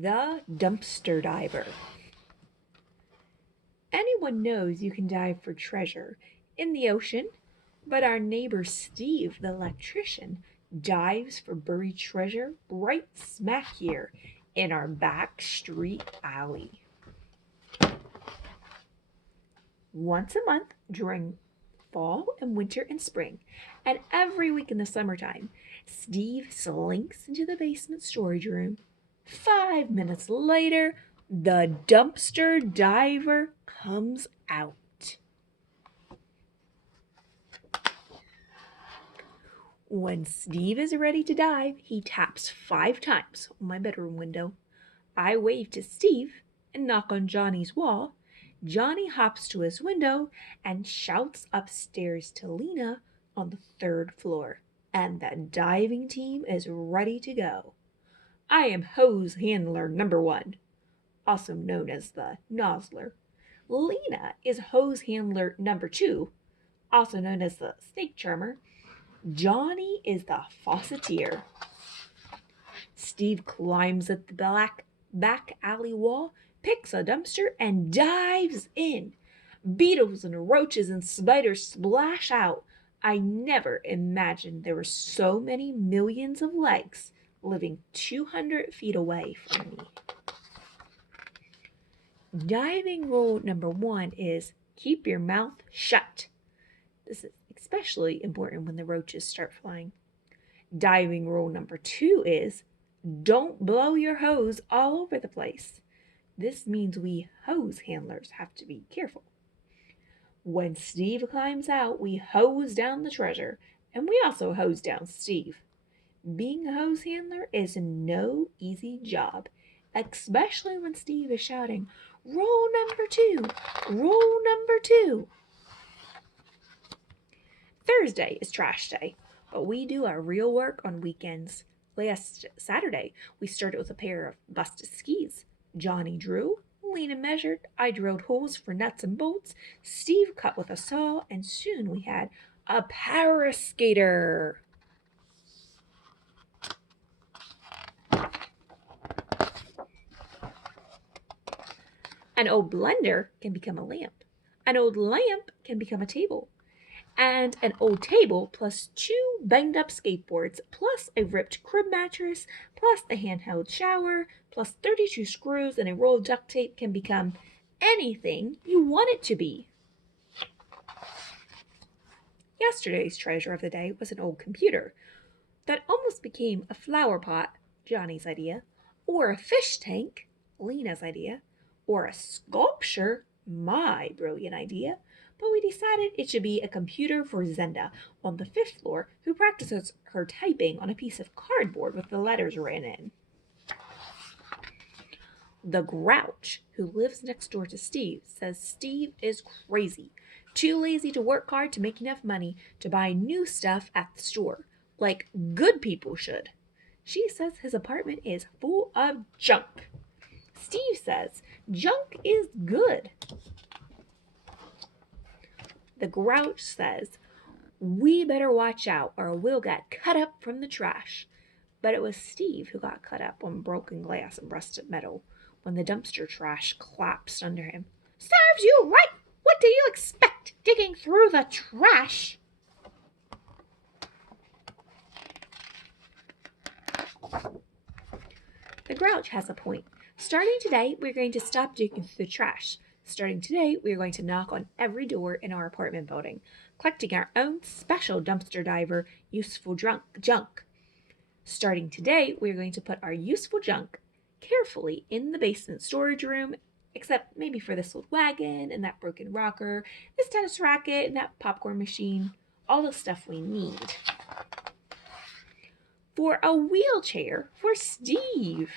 The dumpster diver. Anyone knows you can dive for treasure in the ocean, but our neighbor Steve, the electrician, dives for buried treasure right smack here in our back street alley. Once a month during fall and winter and spring, and every week in the summertime, Steve slinks into the basement storage room. 5 minutes later, the dumpster diver comes out. When Steve is ready to dive, he taps 5 times on my bedroom window. I wave to Steve and knock on Johnny's wall. Johnny hops to his window and shouts upstairs to Lena on the 3rd floor, and the diving team is ready to go. I am hose handler number 1, also known as the nozzler. Lena is hose handler number 2, also known as the snake charmer. Johnny is the faucetier. Steve climbs at the back alley wall, picks a dumpster, and dives in. Beetles and roaches and spiders splash out. I never imagined there were so many millions of legs living 200 feet away from me. Diving rule number 1 is keep your mouth shut. This is especially important when the roaches start flying. Diving rule number 2 is don't blow your hose all over the place. This means we hose handlers have to be careful. When Steve climbs out, we hose down the treasure, and we also hose down Steve. Being a hose handler is no easy job, especially when Steve is shouting, "Rule number 2, rule number 2." Thursday is trash day, but we do our real work on weekends. Last Saturday, we started with a pair of busted skis. Johnny drew, Lena measured, I drilled holes for nuts and bolts, Steve cut with a saw, and soon we had a paraskater. An old blender can become a lamp. An old lamp can become a table. And an old table plus 2 banged up skateboards plus a ripped crib mattress plus a handheld shower plus 32 screws and a roll of duct tape can become anything you want it to be. Yesterday's treasure of the day was an old computer that almost became a flower pot, Johnny's idea, or a fish tank, Lena's idea, or a sculpture, my brilliant idea. But we decided it should be a computer for Zenda on the 5th floor who practices her typing on a piece of cardboard with the letters written in. The Grouch, who lives next door to Steve, says Steve is crazy, too lazy to work hard to make enough money to buy new stuff at the store, like good people should. She says his apartment is full of junk. Steve says junk is good. The Grouch says, we better watch out or we'll get cut up from the trash. But it was Steve who got cut up on broken glass and rusted metal when the dumpster trash collapsed under him. Serves you right! What do you expect digging through the trash? The Grouch has a point. Starting today, we're going to stop digging through the trash. Starting today, we are going to knock on every door in our apartment building, collecting our own special dumpster diver useful junk. Starting today, we are going to put our useful junk carefully in the basement storage room, except maybe for this old wagon and that broken rocker, this tennis racket and that popcorn machine, all the stuff we need. For a wheelchair for Steve.